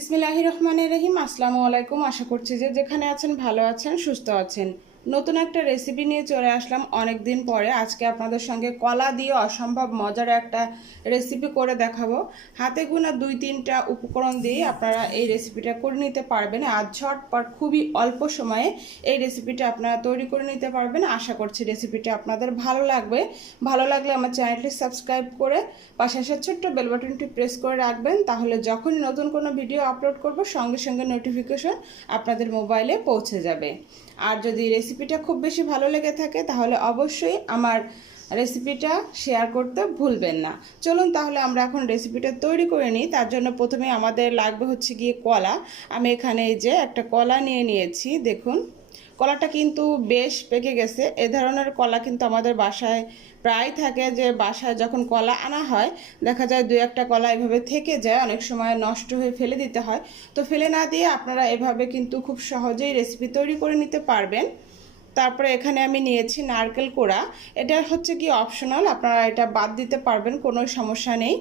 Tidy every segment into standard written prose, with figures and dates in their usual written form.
বিসমিল্লাহির রহমানির রহিম। আসসালামু আলাইকুম। আশা করছি যে যেখানে আছেন ভালো আছেন, সুস্থ আছেন। নতুন একটা রেসিপি নিয়ে চলে আসলাম অনেক দিন পরে। আজকে আপনাদের সঙ্গে কলা দিয়ে অসম্ভব মজার একটা রেসিপি করে দেখাবো। হাতে গোনা 2-3টা উপকরণ দিয়ে আপনারা এই রেসিপিটা করে নিতে পারবেন। আর ঝটপট খুবই অল্প সময়ে এই রেসিপিটা আপনারা তৈরি করে নিতে পারবেন। আশা করছি রেসিপিটা আপনাদের ভালো লাগবে। ভালো লাগলে আমার চ্যানেলটি সাবস্ক্রাইব করে পাশে আসা ছোট্ট বেল বাটনটি প্রেস করে রাখবেন, তাহলে যখনই নতুন কোনো ভিডিও আপলোড করব সঙ্গে সঙ্গে নোটিফিকেশন আপনাদের মোবাইলে পৌঁছে যাবে। আর যদি রেসিপিটা খুব বেশি ভালো লেগে থাকে তাহলে অবশ্যই আমার রেসিপিটা শেয়ার করতে ভুলবেন না। চলুন তাহলে আমরা এখন রেসিপিটা তৈরি করে নিই। তার জন্য প্রথমে আমাদের লাগবে হচ্ছে গিয়ে কলা। আমি এখানে এই যে একটা কলা নিয়ে নিয়েছি। দেখুন কলাটা কিন্তু বেশ পেকে গেছে। এ ধরনের কলা কিন্তু আমাদের বাসায় প্রায় থাকে, যে বাসায় যখন কলা আনা হয় দেখা যায় 2-1টা কলা এভাবে থেকে যায়, অনেক সময় নষ্ট হয়ে ফেলে দিতে হয়। তো ফেলে না দিয়ে আপনারা এভাবে কিন্তু খুব সহজেই রেসিপি তৈরি করে নিতে পারবেন। তারপরে এখানে আমি নিয়েছি নারকেল কোড়া। এটা হচ্ছে কি অপশনাল, আপনারা এটা বাদ দিতে পারবেন, কোনো সমস্যা নেই।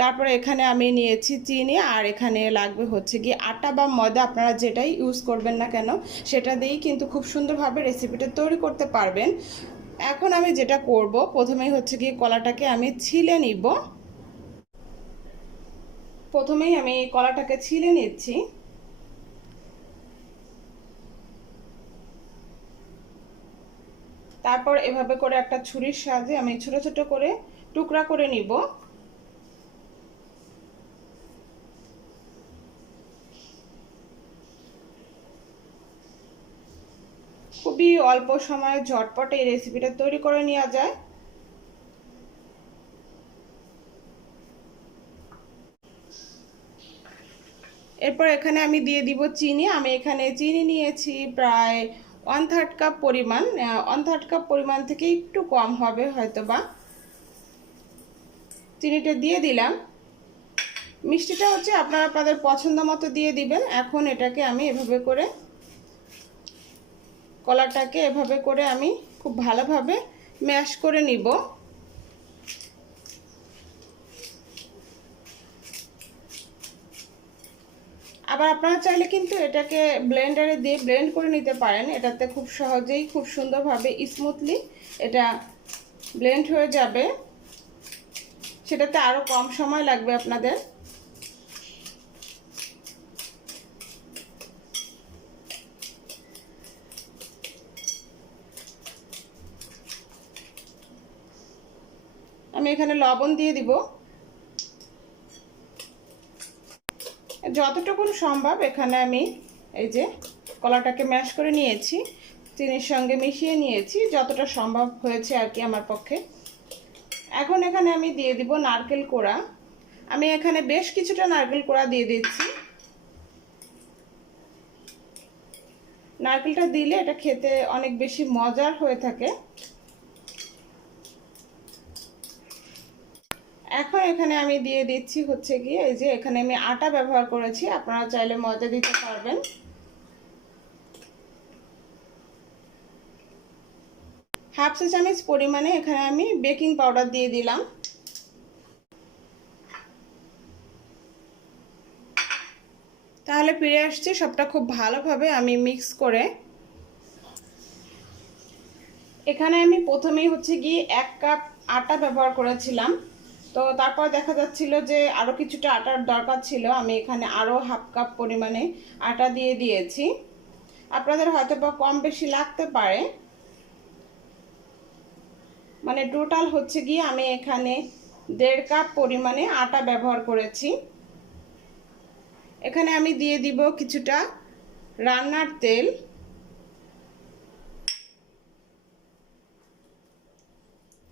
তারপরে এখানে আমি নিয়েছি চিনি, আর এখানে লাগবে হচ্ছে কি আটা বা ময়দা, আপনারা যেটাই ইউজ করবেন না কেন সেটা দিয়েই কিন্তু খুব সুন্দরভাবে রেসিপিটা তৈরি করতে পারবেন। এখন আমি যেটা করব, প্রথমেই হচ্ছে কি কলাটাকে আমি ছিলে নিব। প্রথমেই আমি কলাটাকে ছিলে নিচ্ছি। তারপর এভাবে করে একটা ছুরির সাহায্যে আমি ছোট ছোট করে টুকরা করে নিব। খুবই অল্প সময়ে ঝটপট এই রেসিপিটা তৈরি করে নেওয়া যায়। এরপর এখানে আমি দিয়ে দিব চিনি। আমি এখানে চিনি নিয়েছি প্রায় 1/3 কাপ পরিমাণ। 1/3 কাপ পরিমাণ থেকে একটু কম হবে হয়তোবা। চিনিটা দিয়ে দিলাম। মিষ্টিটা হচ্ছে আপনারা আপনাদের পছন্দ মতো দিয়ে দিবেন। এখন এটাকে আমি এভাবে করে কলাটাকে এভাবে করে আমি খুব ভালোভাবে ম্যাশ করে নিব। আবার আপনারা চাইলে কিন্তু এটাকে ব্লেন্ডারে দিয়ে ব্লেন্ড করে নিতে পারেন। এটাতে খুব সহজেই খুব সুন্দরভাবে স্মুথলি এটা ব্লেন্ড হয়ে যাবে। সেটাতে আরও কম সময় লাগবে আপনাদের। আমি এখানে লবণ দিয়ে দিব যতটুকু সম্ভব। এখানে আমি এই যে কলাটাকে ম্যাশ করে নিয়েছি, চিনির সঙ্গে মিশিয়ে নিয়েছি, যতটা সম্ভব হয়েছে আর কি আমার পক্ষে। এখন এখানে আমি দিয়ে দিব নারকেল কোড়া। আমি এখানে বেশ কিছুটা নারকেল কোড়া দিয়ে দিচ্ছি। নারকেলটা দিলে এটা খেতে অনেক বেশি মজার হয়ে থাকে। এখন এখানে আমি দিয়ে দিচ্ছি হচ্ছে গিয়ে এই যে এখানে আমি আটা ব্যবহার করেছি, আপনারা চাইলে ময়দা দিতে পারবেন। হাফ চা চামচ পরিমাণে এখানে আমি বেকিং পাউডার দিয়ে দিলাম। তাহলে ফিরে আসছি, সবটা খুব ভালোভাবে আমি মিক্স করে। এখানে আমি প্রথমেই হচ্ছে গিয়ে 1 কাপ আটা ব্যবহার করেছিলাম। তো তারপর দেখা যাচ্ছিল যে আরও কিছুটা আটার দরকার ছিল। আমি এখানে আরও হাফ কাপ পরিমাণে আটা দিয়ে দিয়েছি। আপনাদের হয়তো বা কম বেশি লাগতে পারে। মানে টোটাল হচ্ছে গিয়ে আমি এখানে 1.5 কাপ পরিমাণে আটা ব্যবহার করেছি। এখানে আমি দিয়ে দিব কিছুটা রান্নার তেল।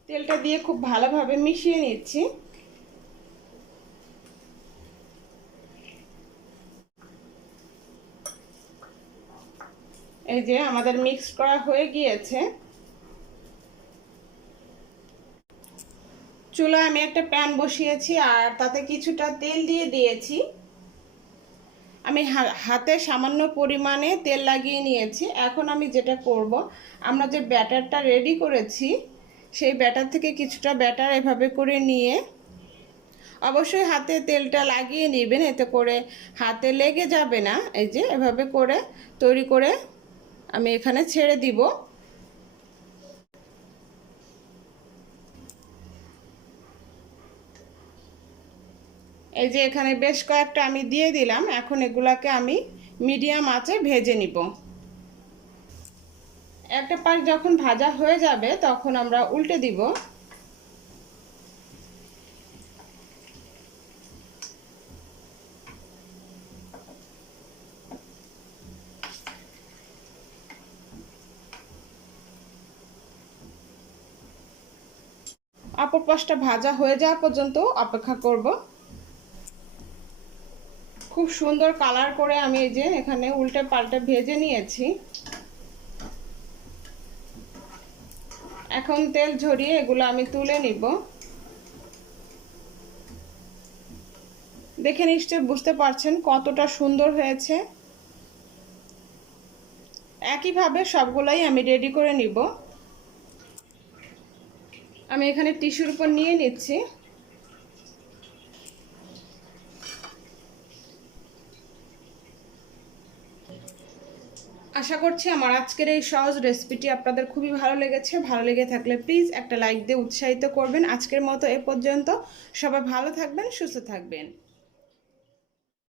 তেলটা দিয়ে খুব ভালোভাবে মিশিয়ে নিচ্ছি। এই যে আমাদের মিক্স করা হয়ে গিয়েছে। চুলায় আমি একটা প্যান বসিয়েছি আর তাতে কিছুটা তেল দিয়ে দিয়েছি। আমি হাতে সামান্য পরিমাণে তেল লাগিয়ে নিয়েছি। এখন আমি যেটা করব, আমরা যে ব্যাটারটা রেডি করেছি সেই ব্যাটার থেকে কিছুটা ব্যাটার এভাবে করে নিয়ে অবশ্যই হাতে তেলটা লাগিয়ে নেবেন, এতে করে হাতে লেগে যাবে না। এই যে এভাবে করে তৈরি করে আমি এখানে ছেড়ে দিব। এই যে এখানে বেশ কয়েকটা আমি দিয়ে দিলাম। এখন এগুলাকে আমি মিডিয়াম আঁচে ভেজে নিব। একটা পাশ যখন ভাজা হয়ে যাবে তখন আমরা উল্টে দিব। অপর পাশটা ভাজা হয়ে যাওয়া পর্যন্ত অপেক্ষা করব। খুব সুন্দর কালার করে আমি এই যে এখানে উল্টে পাল্টে ভেজে নিয়েছি। এখন তেল ঝরিয়ে এগুলো আমি তুলে নিব। দেখে নিশ্চয়ই বুঝতে পারছেন কতটা সুন্দর হয়েছে। একইভাবে সবগুলাই আমি রেডি করে নিব। আমি এখানে টিস্যুর উপর নিয়ে নিচ্ছি। আশা করছি আমার আজকের এই সহজ রেসিপিটি আপনাদের খুবই ভালো লেগেছে। ভালো লেগে থাকলে প্লিজ একটা লাইক দিয়ে উৎসাহিত করবেন। আজকের মতো এ পর্যন্ত। সবাই ভালো থাকবেন, সুস্থ থাকবেন।